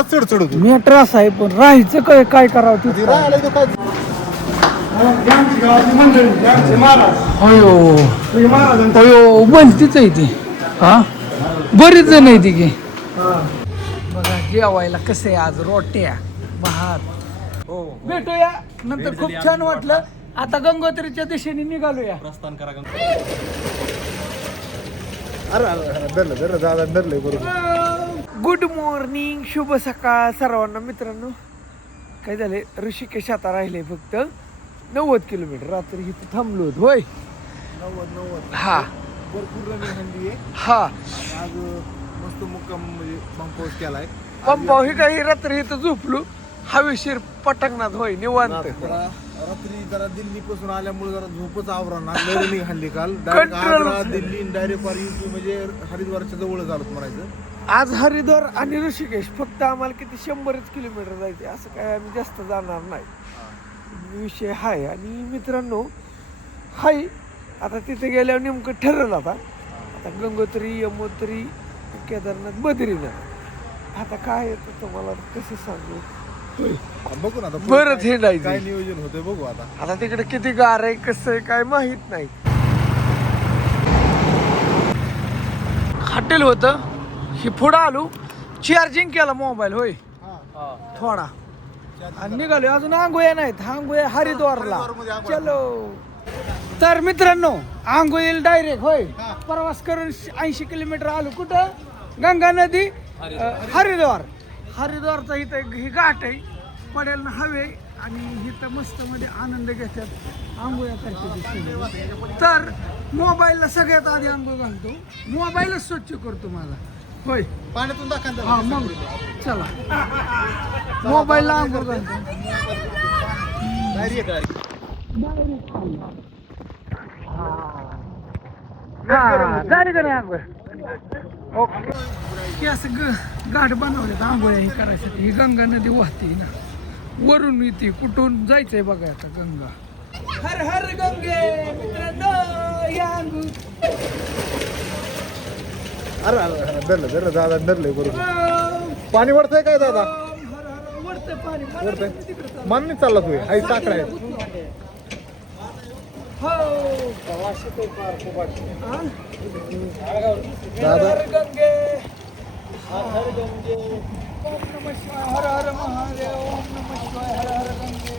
नुसता चढ होतो. मीटर असं आहे पण राहायचं काय काय करावं ते राहायला तो काय अयो बनतीच आहे ती हा बरीच जण आहे ती की बघा जेवायला कसं आहे आज रोट्या भात भेटूया नंतर खूप छान वाटलं. आता गंगोत्रीच्या दिशेने निघालूया. प्रस्थान करा. अरे धरलंय बरोबर. गुड मॉर्निंग शुभ सकाळ सर्वांना मित्रांनो. काय झालंय ऋषिकेश आता राहिले फक्त 90 किलोमीटर. रात्री इथं थांबलो होतो होय 90 हा भरपूर रनिंग हंडी आहे. हा आज मस्त मुक्काम म्हणजे पंपाऊस केलाय. पंपाव ही काही रात्री इथं झोपलो हवेशीर पटकनात होय निवांत. रात्री जरा दिल्ली पासून आल्यामुळे जरा झोपच आवराना. रनिंग हंडी काल direct Agra Delhi direct UP म्हणजे हरिद्वारच्या जवळ झालं म्हणायचं. आज हरिद्वार आणि ऋषिकेश फक्त आम्हाला किती 100 किलोमीटर जायचे. असं काय आम्ही जास्त जाणार नाही विषय हाय. आणि मित्रांनो हाय आता तिथे गेल्यावर नेमकं ठरलं. आता गंगोत्री यमोत्री केदारनाथ बद्रीनाथ आता काय येतं तुम्हाला कसं सांगू. बघू ना आता बरं थेंडायचं काय नियोजन होतंय बघू आता. आता तिकडे किती गार आहे कसं आहे काय माहित नाही. हॉटेल होतं ही पुढं आलो चार्जिंग केला मोबाईल होय थोडा आणि निघालो. अजून आंघोळ्या नाहीत. आंघोळ्या हरिद्वारला चलो. तर मित्रांनो आंघोळीला डायरेक्ट होय प्रवास करून 80 किलोमीटर आलो. कुठं गंगा नदी हरिद्वारचा इथं ही घाट आहे पडेल ना हवे आणि इथं मस्त मध्ये आनंद घेतात आंघोळ्या करते. तर मोबाईलला सगळ्यात आधी आंघोळ घालतो. मोबाईलच स्वच्छ करतो माझा होय पाण्यातून दाखल. हा मग चला मोबाईलला आंघोळ घालतो. झाली का नाही आंघोळ ओके. हे असं गाठ बनवल्यात आंघोळ्या ही करायसाठी. ही गंगा नदी वाहते ना वरून येते. कुठून जायचंय बघा आता गंगा. हर हर गंगे मित्रांनो या आंघोळ. अरे धरलंय बरोबर. पाणी वरतंय काय दादा. वरतंय पाणी वरतंय मान नाही चालला तू. आई साखर आहे दादा. गंगे हर गंगे ओम नमः शिवाय हर हर महादेव ओम नमः शिवाय हर हर गंगे.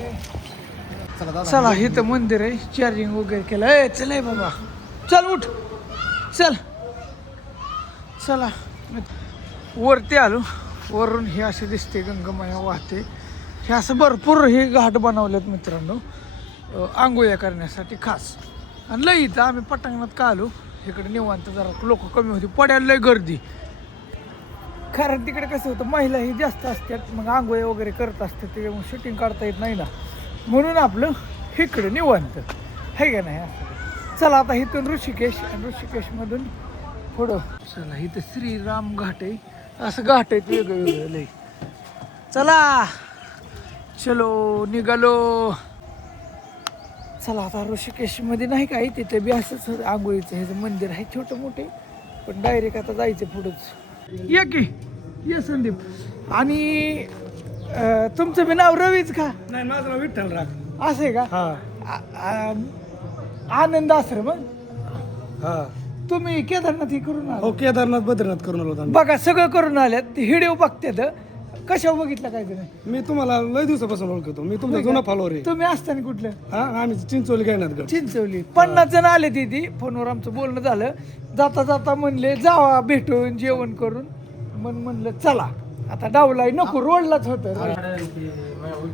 चला इथं मंदिर आहे चार्जिंग वगैरे केलं. ए चल बाबा चल उठ चल चला. वरती आलो. वरून हे असे दिसते गंगामाया वाहते. हे असं भरपूर हे घाट बनवलेत मित्रांनो आंघोळ्या करण्यासाठी खास. आणि लई इथं आम्ही पटांगणात का आलो इकडे निवांत जरा लोक कमी होती पड्याला लय गर्दी. कारण तिकडे कसं होतं महिलाही जास्त असतात मग आंघोळ्या वगैरे करत असतात त्याच्यामुळे शूटिंग काढता येत नाही ना म्हणून आपलं इकडे निवांत आहे का नाही असं. चला आता इथून ऋषिकेश आणि ऋषिकेशमधून पुढं चला इथं श्रीराम घाट आहे. असं घाट आहेत वेगळं वेगळं लई. चला चलो निघालो. चला आता ऋषिकेशमध्ये नाही काय तिथे बी असंच आंघोळीचं ह्याचं मंदिर आहे छोटं मोठे पण डायरेक्ट आता जायचं पुढंच. ये की ये संदीप. आणि तुमचं बी नाव रवीच का. नाही माझं नाव विठ्ठल राग. असं आहे का. हा आनंद आश्रम हा तुम्ही केदारनाथ हे करून आला. हो केदारनाथ बद्रीनाथ करून आलो होतो आम्ही. बघा सगळं करून आल्यात. ते व्हिडिओ बघतात कशा बघितलं काय तुम्ही. मी तुम्हाला लय दिवसापासून ओळखतो. मी तुमचा जुना फॉलोअर आहे. तुम्ही असताना कुठलं. हा आम्ही चिंचोली गायनाथ गड. चिंचवली 50 जण आले तिथे. फोनवर आमचं बोलणं झालं. जाता जाता म्हणले जावा भेटून जेवण करून म्हणलं चला आता डावलाय नको रोडलाच होतं.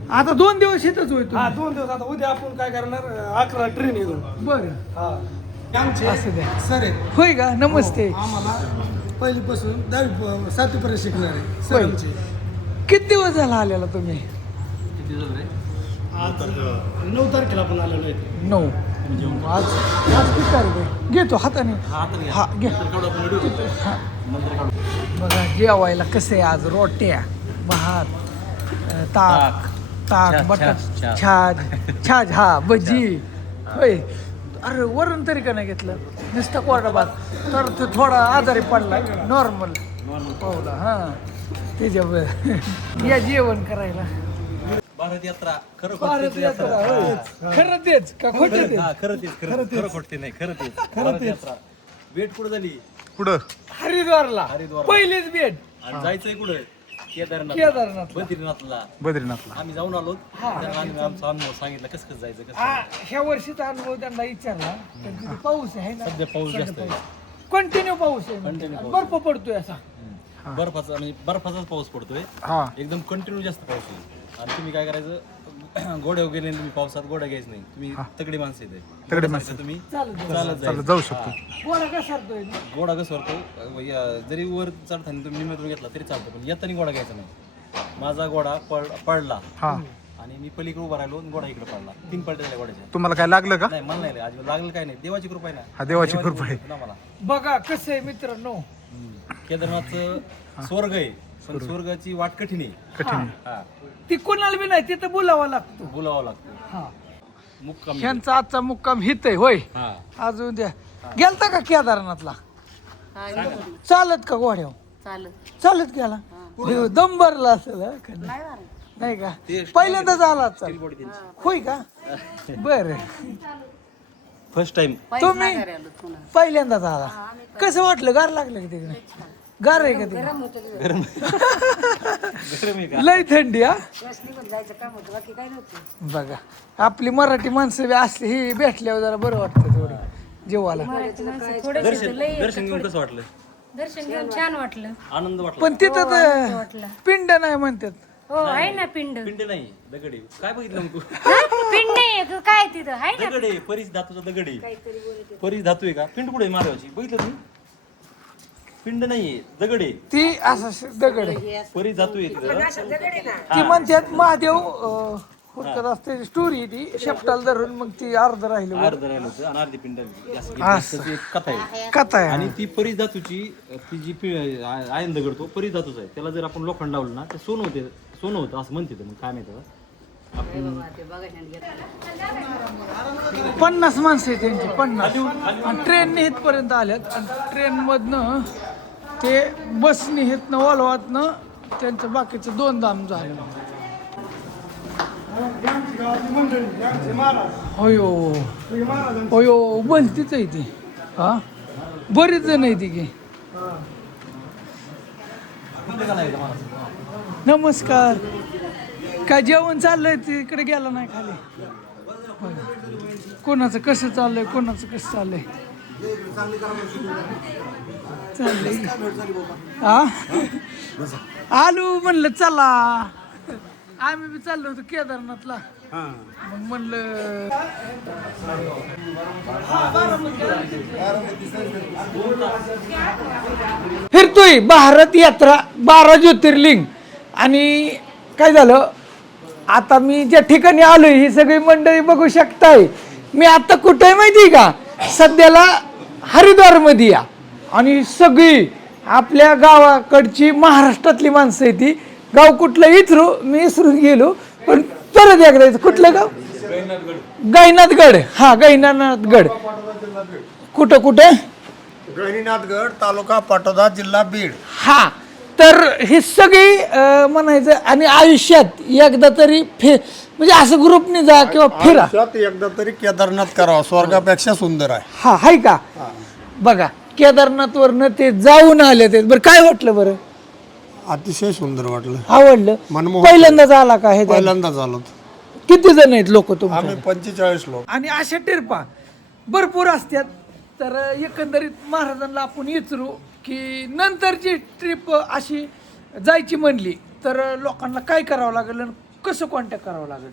आता 2 दिवस इथंच होय हा 2 दिवस. आता उद्या आपण काय करणार 11 ट्रेन येऊन. बरं हा आमचे असं द्या सर आहेत. होय का नमस्ते. आम्हाला पहिलीपासून 10वी 7वी पर्यंत शिकणार आहे सर आमचे. किती दिवस झाला आलेला तुम्ही. आज 9 तारखेला आपण आलेलो आहे. 9 आज आज किती तारीख आहे. घेतो हाताने हा घे. हा. बघा जेवायला कसं आहे आज रोट्या भात ताक बटाट छाज हा भजी होय. अरे वरण तरी का नाही घेतलं नुसतं कोरडा भात तर तो थोडा आजारी पडला नॉर्मल पावला. हां त्याच्यावर या जेवण करायला. भारत यात्रा खरं भारत यात्रा होय. खरं तेच का खोटे तेच? खरं खोटते नाही खरं तेच भारत यात्रा भेट कुठं झाली पुढं हरिद्वारला पहिलीच भेट आणि जायचंय कुठं केदारनाथ. बद्रीनाथला आम्ही जाऊन आलो त्यांना आम्ही आमचा अनुभव सांगितलं कसं कसं जायचं कसं ह्या वर्षीचा अनुभव त्यांना विचारला तर तिथे पाऊस आहे ना, सध्या पाऊस जास्त आहे कंटिन्यू पाऊस आहे म्हणते. Continue बर्फ पडतोय असा. बर्फाचा म्हणजे बर्फाचाच पाऊस पडतोय एकदम कंटिन्यू जास्त पाऊस आहे. आणि तुम्ही काय करायचं घोड्यावर गेले तुम्ही पावसात घोड्या घ्यायच नाही तुम्ही तगडी माणसं येते तगडी माणसं तुम्ही चालत जाऊ शकतो. गोडा घसरतोय ना. घोडा घसरतो जरी वर चढताना तुम्ही निमित्त घेतला तरी चालतो पण येताना घोडा घ्यायचा नाही. माझा घोडा पडला आणि मी पलीकडे उभा राहिलो आणि घोडा इकडे पडला 3 पलटे झाले घोड्याच्या. तुम्हाला काय लागलं का? नाही मला नाही अजिबात लागलं काय नाही देवाची कृपा आहे ना. हा देवाची कृपा आहे. मला बघा कसं आहे मित्रांनो, केदारनाथचं स्वर्ग आहे पण स्वर्गाची वाट कठीण आहे. हा ती कोणाला बी नाही तिथं बोलावं लागतं. बोलावं लागतं. हा मुक्काम ह्यांचा आजचा मुक्काम हित आहे होय. हा अजून द्या गेलता का केदारनाथला? चालत का घोड्यावर? चालत गेला दम भरला असेल हा का नाही? नाही का पहिल्यांदाच आला होय का? बर फर्स्ट टाइम तुम्ही पहिल्यांदाच आला. कसं वाटलं? गार लागलं का तिकडे? गार आहे का तिकडे? गरम आहे का? लय थंडी हा. बघा आपली मराठी माणसं बी असली ही भेटल्यावर जरा बरं वाटतं थोडं जेवायला. दर्शन घेऊन कसं वाटलं? दर्शन घेऊन छान वाटलं. आनंद वाटला. पण तिथं तर पिंड नाही म्हणतात. हो आहे ना पिंड. पिंड नाही दगड आहे. काय बघितलं मग तू? पिंड नाही काय तिथं आहे ना. दगड आहे परिस धातूचा दगड आहे. परिस धातू आहे का? पिंड कुठे महादेवाची बघितलं तुम्ही? पिंड नाहीये दगड आहे. ती असं दगड आहे. परिस धातू आहे तिथं. ती म्हणतात महादेव हुडकत असते स्टोरी ती शेपटाला धरून मग ती अर्ध राहिलं अर्ध राहिलं होतं आणि अर्धी पिंड त्याची एक कथा आहे. कथा आहे. आणि ती परिस धातूची ती जी आयन दगड तो परिस धातूचा आहे. त्याला जर आपण लोखंड लावलं ना ते सोनं होतं असं म्हणते. मग काय माहिती आपण 50 माणसं आहे त्यांची 50 आणि ट्रेनने इथपर्यंत आल्यात आणि ट्रेन मधनं ते बसने इथनं ओलवातनं त्यांचं बाकीचं 2 दाम झालं. होयो होयो बोलतीच आहे ती. हा बरीच जण आहे ती की. नमस्कार. काय जेवण चाललंय तिकडे गेला नाही खाली? होय. कोणाचं कसं चाललंय कोणाचं कसं चाललंय? चाललंय हा आलू म्हणलं चला. आम्ही बी चाललो होतो केदारनाथला. मग म्हणलं फिरतोय भारत यात्रा 12 ज्योतिर्लिंग. आणि काय झालं आता मी ज्या ठिकाणी आलोय ही सगळी मंडळी बघू शकताय. मी आता कुठे आहे माहिती का? सध्याला हरिद्वार मध्ये या. आणि सगळी आपल्या गावाकडची महाराष्ट्रातली माणसं आहे ती. गाव कुठलं मी विसरून गेलो पण परत एकदा कुठलं गाव? गैनाथगड. हा गैनाथगड. कुठं गहिनीनाथगड तालुका पाटोदा जिल्हा बीड. हा तर ही सगळी म्हणायचं आणि आयुष्यात एकदा तरी म्हणजे असं ग्रुपने जा किंवा फिरा. एकदा तरी केदारनाथ करावं स्वर्गापेक्षा सुंदर आहे. हा हाय का? बघा केदारनाथ वरनं ते जाऊन आले ते. बरं काय वाटलं? बरं अतिशय सुंदर वाटलं. आवडलं. मनमोहक. पहिल्यांदाच आला का? हे पहिल्यांदाच आलो. किती जण आहेत लोक तुमच्या? आम्ही 45 लोक. आणि अशा टिरपा भरपूर असतात. तर एकंदरीत महाराजांना आपण विचारू की नंतरची ट्रिप अशी जायची म्हणली तर लोकांना काय करावं लागेल आणि कसं कॉन्टॅक्ट करावं लागेल?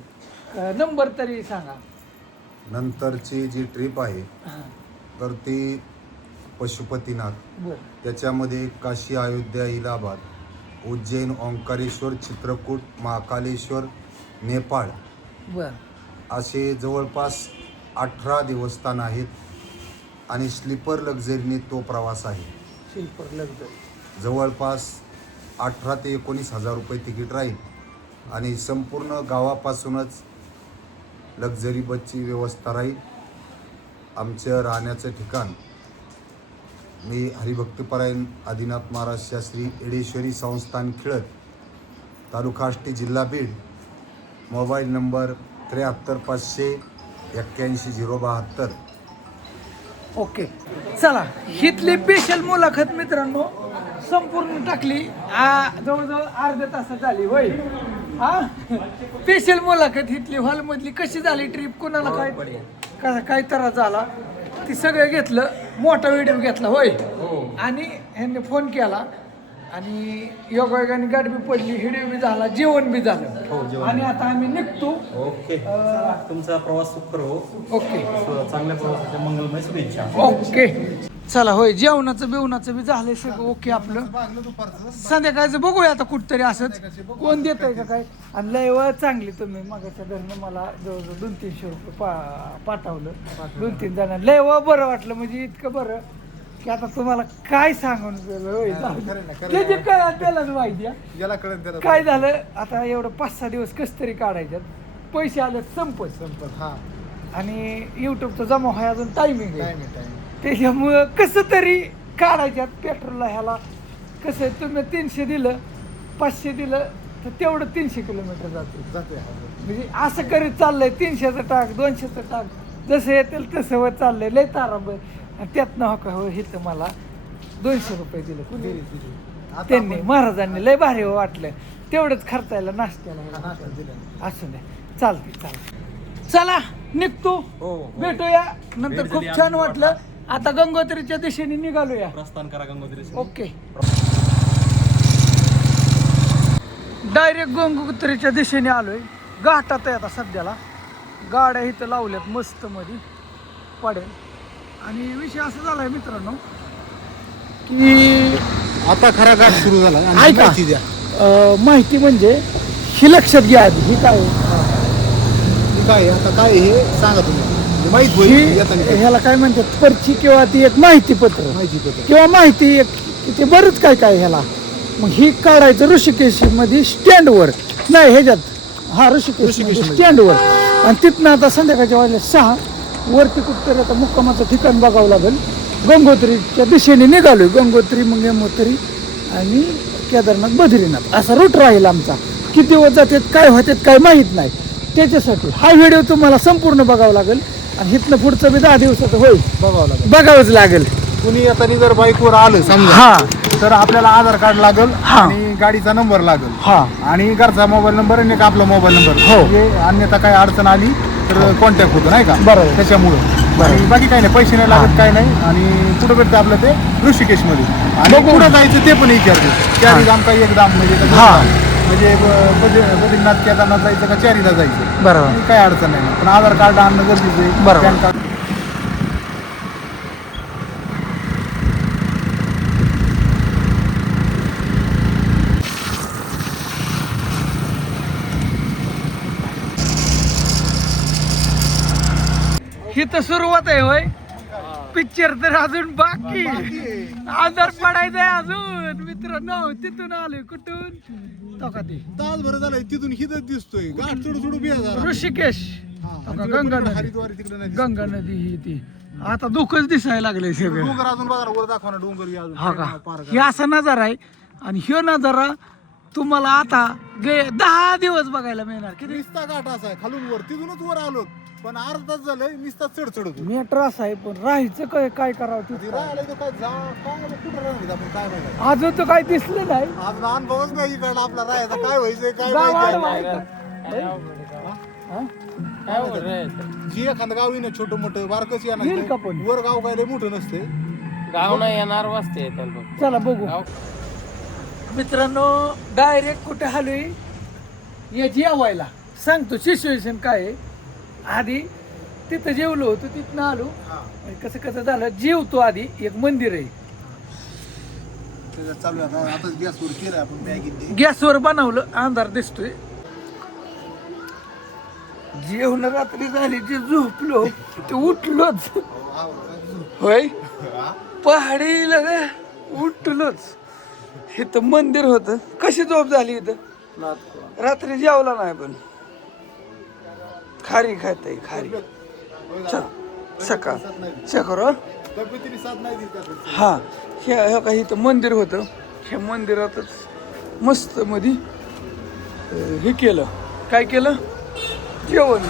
नंबर तरी सांगा. नंतरची जी ट्रिप आहे तर ती पशुपतीनाथ, बरं त्याच्यामध्ये काशी, अयोध्या, इलाहाबाद, उज्जैन, ओंकारेश्वर, चित्रकूट, महाकालेश्वर, नेपाळ बरं असे जवळपास 18 देवस्थान आहेत. आणि स्लीपर लक्झरीने तो प्रवास आहे. शिल्पर लक्झरी जवळपास 18 ते 19,000 रुपये तिकीट राहील. आणि संपूर्ण गावापासूनच लक्झरी बसची व्यवस्था राहील. आमचं राहण्याचं ठिकाण मी हरिभक्तपरायण आदिनाथ महाराज शास्त्री येडेश्वरी संस्थान खिळत, तालुका आष्टी, जिल्हा बीड. Mobile number 73 500 81 072. ओके चला, हितली स्पेशल मुलाखत मित्रांनो संपूर्ण टाकली. जवळजवळ अर्ध्या तासात झाली होय. हा स्पेशल मुलाखत हितली हॉलमधली. कशी झाली ट्रिप, कोणाला काय त्रास झाला ती सगळं घेतलं. मोठा व्हिडिओ घेतला होय. आणि ह्यांनी फोन केला आणि योगायोगाने गाडी बी पडली, व्हिडिओ बी झाला, जेवण बी झालं. आणि आता आम्ही निघतो. ओके, तुमचा प्रवास सुखकर हो. ओके चांगल्या प्रवासाच्या मंगलमय शुभेच्छा. ओके चला होय, जेवणाचं बिवणाचं बी झालंय सगळं ओके आपलं. संध्याकाळचं बघूया आता कुठतरी असंच कोण देत आहे का काय. आणि लय वेळ चांगली तुम्ही मागाच्या घरनं मला जवळजवळ 200-300 रुपये पाठवलं. 2-3 जण लय वेळ बरं वाटलं, म्हणजे इतकं बरं की आता तुम्हाला काय सांगून त्याची काय त्यालाच माहिती आहे. काय झालं आता एवढं 5-6 दिवस कस तरी काढायच्यात, पैसे आले संपत. हा आणि युट्यूबचा जमा व्हाय अजून टायमिंग आहे, त्याच्यामुळं कसं तरी काढायच्यात. पेट्रोलला ह्याला कसं तुम्ही 300 दिलं 500 दिलं तर तेवढं 300 किलोमीटर जाते. म्हणजे असं करीत चाललंय, 300चं टाक 200चं टाक, जसं येतील तसं वर चाललंय. लय तारांबळ. आणि त्यातनं हो का हो हे तर मला 200 रुपये दिले त्यांनी, महाराजांनी. लय भारी वाटलं तेवढंच खर्चायला नाश्त्याला. असं नाही, चालते. चला निघतो, भेटूया नंतर. खूप छान वाटलं. आता गंगोत्रीच्या दिशेने निघालूया. प्रस्थान करा गंगोत्री. ओके, डायरेक्ट गंगोत्रीच्या दिशेने आलोय. घाटात आहे आता सध्याला. गाड्या इथं लावल्यात मस्त मध्ये पडेल. आणि विषय असा झालाय मित्रांनो की आता खरा घाट सुरू झाला. ऐका, माहिती म्हणजे ही लक्षात घ्या आधी. ही काय काय आता काय हे सांगा तुम्ही, माहित होईल. ह्याला काय म्हणतात, पर्ची किंवा ती एक माहिती पत्र किंवा माहिती एक, ते बरंच काय काय ह्याला. मग ही काढायचं ऋषिकेश मध्ये स्टँडवर, नाही ह्याच्यात, हा ऋषिकेश स्टँडवर. आणि तिथनं आता संध्याकाळच्या वाजल्या 6 वरती कुठतरी आता मुक्कामाचं ठिकाण बघावं लागेल. गंगोत्रीच्या दिशेने निघालोय. गंगोत्री, मग यमोत्री आणि केदारनाथ, बद्रीनाथ असा रूट राहील आमचा. किती दिवस जातात काय होतात काय माहीत नाही. त्याच्यासाठी हा व्हिडिओ तुम्हाला संपूर्ण बघावं लागेल. आणि इथनं पुढचं बी 10 दिवसाचं होईल, बघावंच लागेल. कुणी आता जर बाईकवर आलं समजा, हा तर आपल्याला आधार कार्ड लागेल हा. आणि गाडीचा नंबर लागेल. हा आणि घरचा मोबाईल नंबर आणि एक आपला मोबाईल नंबर. हो. अन्यथा काही अडचण आली तर कॉन्टॅक्ट होतो नाही का. बरोबर. त्याच्यामुळं आणि बाकी काही नाही, पैसे नाही लागत काय नाही. आणि कुठं भेटतं आपलं ते ऋषिकेशमध्ये. आणि कुठं जायचं ते पण विचारते. चारीधाम काही एकदम म्हणजे बद्रीनाथ केदारनाथ जायचं का चारीला जायचं, बरोबर. काही अडचण नाही. पण आधार कार्ड आणणं गरजेचं आहे. बरोबर. Pan card. ही तर सुरुवात आहे होय. पिक्चर तर अजून बाकी, आधार पडायचंय अजून. मित्रांनो तिथून आलोय, कुठून तो का ते तासभर झालाय तिथून हिथच दिसतोय. घाट चढू चढू बिया झाला. ऋषिकेश, गंगा नदी. गंगा नदी ही ती. आता दुःखच दिसायला लागले सगळं. डोंगर अजून बघा, वर दाखवा ना डोंगर. हा का, हे असा नजारा आहे. आणि ह्यो नजारा तुम्हाला आता 10 दिवस बघायला मिळणार. किती निस्ता घाट असा आहे खालून वर, तिथूनच वर आलो. पण अर्धा तास झालंय निस्ता चढ चढतो. मीटर असं आहे. पण राहायचं काय करावं तिथं. राहिलं तर काय जा काय कुठं राहिलं आपण काय माहिती. अजून तर काही दिसलं नाही. आज अनुभवच नाही इकडला आपला राहायचा. काय व्हायचंय काय गाव माहिती. वाढवायचं. जी एखादं गाव येणं छोटं मोठं बारकच येईल का पण? वर गाव काय लय मोठं नसते. गाव नाही येणार, वस्ती चला बघू मित्रांनो. डायरेक्ट कुठे हलोय या जेवायला सांगतो. सिच्युएशन काय आहे. आधी तिथं जेवलो होतो, तिथनं आलो. कसं कसं झालं, जेवतो आधी. एक मंदिर आहे, चालू आहे आता गॅसवर केलं आपण मॅगी. गॅसवर बनवलं, अंधार दिसतोय. जेवण रात्री झाली, जे झोपलो ते उठलोच होय. पहाडी लगा उठलोच. इथं मंदिर होतं. कशी झोप झाली इथं. रात्री जेवला नाही, पण खारी खात आहे खारी. चल सकाळ सकाळ तब्येतीने साथ नाही दिली का? हा ह्या काही इथं मंदिर होतं. ह्या मंदिरातच मस्त मध्ये हे केलं. काय केलं? जेवण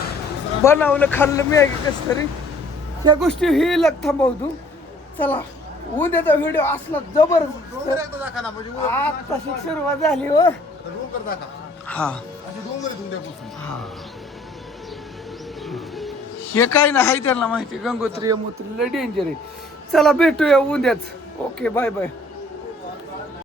बनवलं, खाल्लं मी कसं तरी. त्या गोष्टी ही लग थांबवतो. चला उद्याचा व्हिडिओ असला जबरदस्त. एकदा दाखवा ना, म्हणजे आताशी सुरुवात झाली हो. डोंगर दाखवा. हा अशी डोंगर आहे उद्यापासून. हे काय नाही आहे त्यांना माहिती. गंगोत्री यमुत्री लय डेंजर आहे. चला भेटूया उद्याच. Okay bye bye.